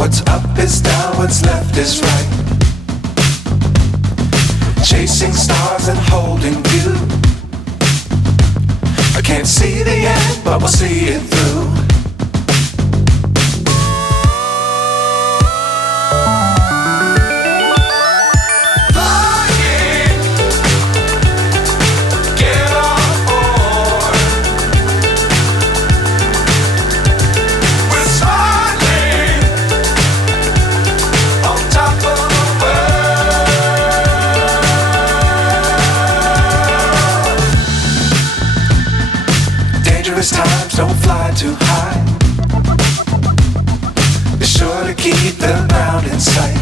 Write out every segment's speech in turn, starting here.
What's up is down, what's left is right. Chasing stars and holding you. I can't see the end, but we'll see it through. Times don't fly too high. Be sure to keep the ground in sight.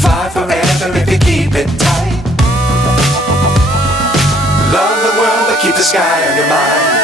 Fly forever if you keep it tight. Love the world but keep the sky on your mind.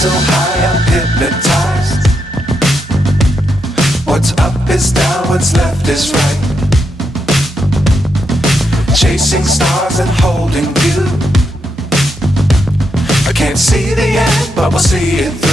So high I'm hypnotized. What's up is down, what's left is right. Chasing stars and holding you. I can't see the end, but we'll see it through.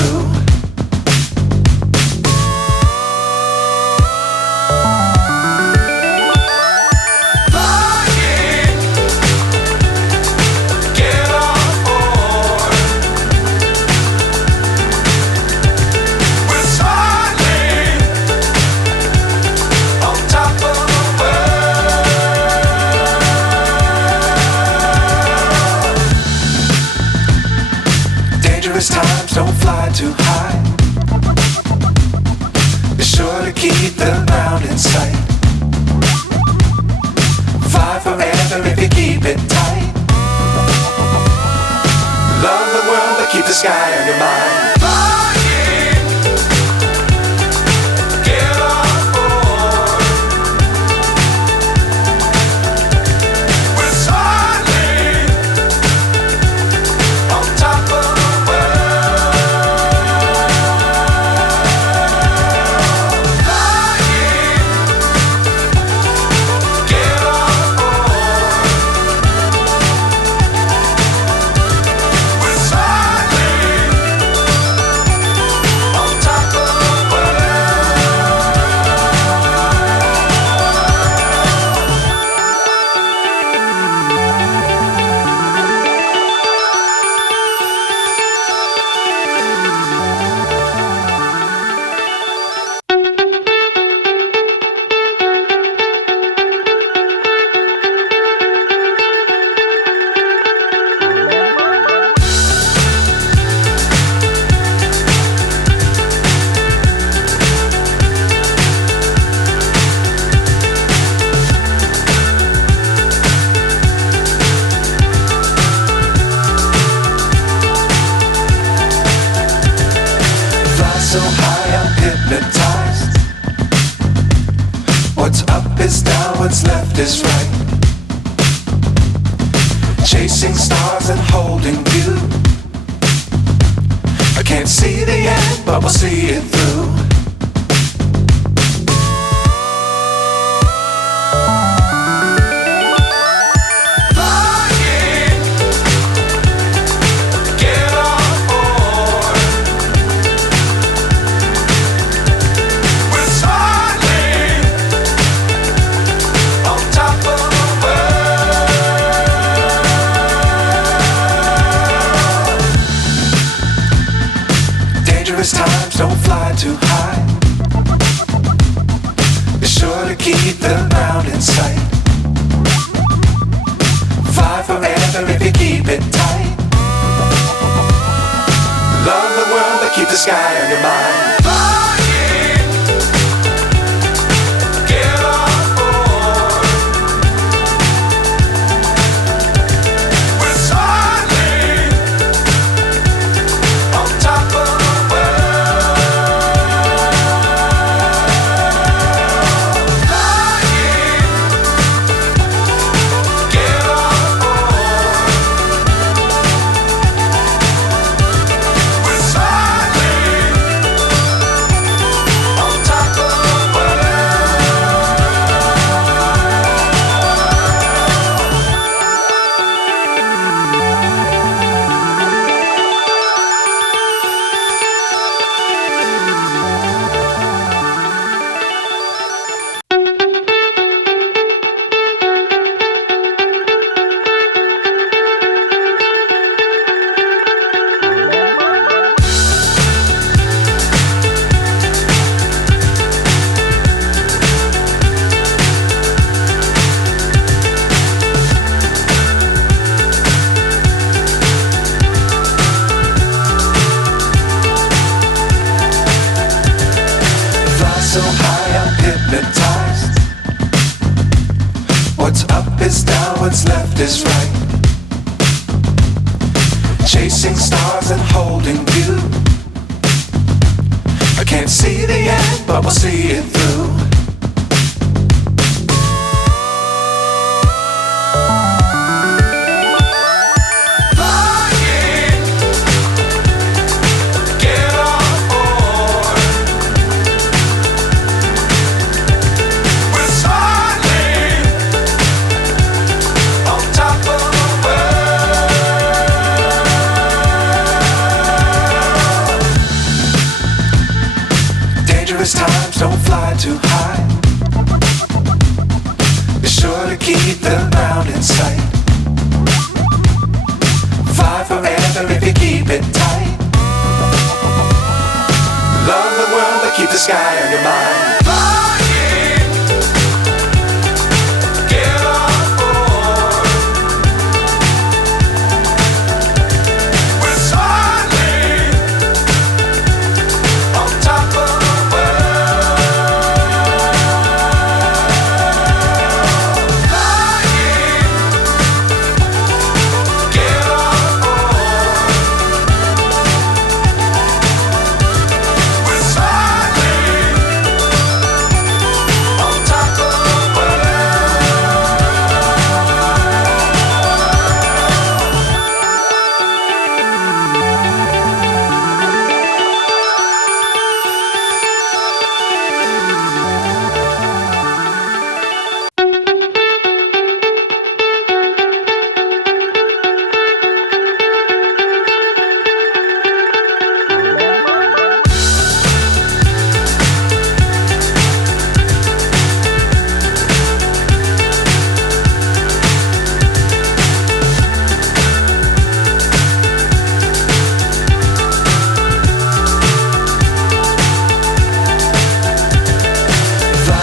Times don't fly too high. Be sure to keep the ground in sight. Fly forever if you keep it tight. Love the world but keep the sky on your mind. So high I'm hypnotized. What's up is down, what's left is right. Chasing stars and holding you. I can't see the end, but we'll see it through. Dangerous times, don't fly too high. Be sure to keep the ground in sight. Fly forever if you keep it tight. Love the world, but keep the sky on your mind. So high, I'm hypnotized. What's up is down, what's left is right. Chasing stars and holding you. I can't see the end, but we'll see it through. Dangerous times, don't fly too high. Be sure to keep the ground in sight. Fly forever if you keep it tight. Love the world, but keep the sky on your mind.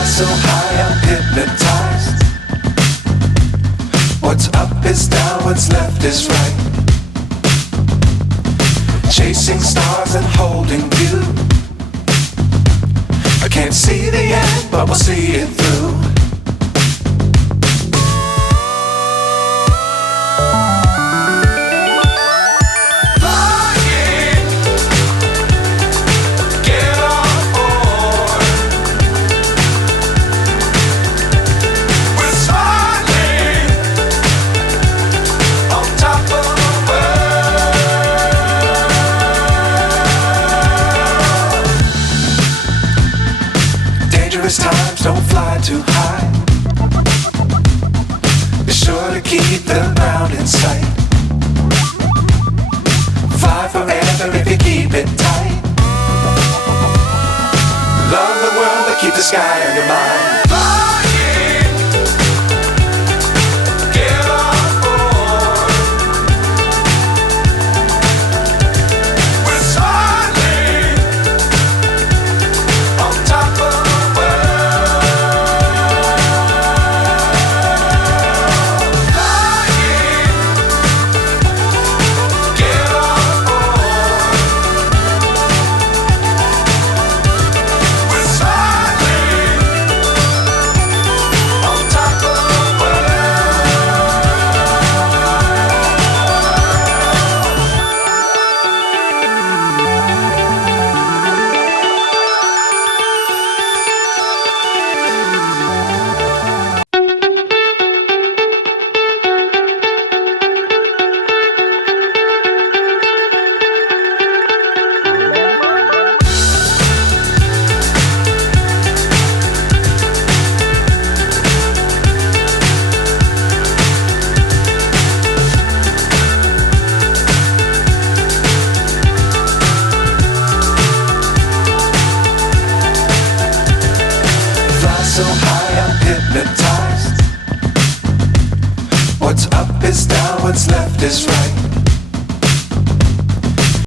So high, I'm hypnotized. What's up is down, what's left is right. Chasing stars and holding you. I can't see the end, but we'll see it through. Dangerous times, don't fly too high. Be sure to keep the ground in sight. Fly forever if you keep it tight. Love the world, but keep the sky on your mind. We're soaring is right.